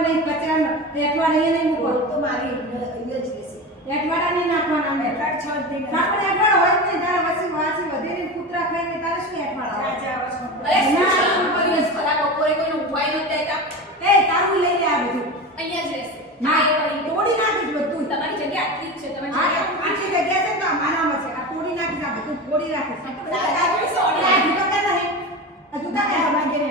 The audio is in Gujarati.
નહીં કચરા એઠવાડા નહીં મૂકો તો મારી અહીંયા જ રહેશે એઠવાડા નહીં નાખવાના અમે એઠવાડ છ જ નહીં આપણે એઠવાડા હોય જ નહીં તારા પછી વાસી વધીને કૂતરા ખાઈને તારે શું એઠવાડા રાજા આવે? આવે છે. અરે શું શરમ કરી છે ખરા બપોરે કોઈને ઊંઘવાય નથી દેતા એ તારું લઈ લે આ બધું અહીંયા જ રહેશે ના એ વળી તોડી નાખીશ બધું તમારી જગ્યા આટલી જ છે તમે હા જગ્યા આટલી જગ્યા છે તો અમારામાં છે આ તોડી નાખીશ આ બધું તોડી રાખીશ દાદા જોઈશો ને. આ જૂતા કે નહીં આ જૂતા કે અમારા ઘરે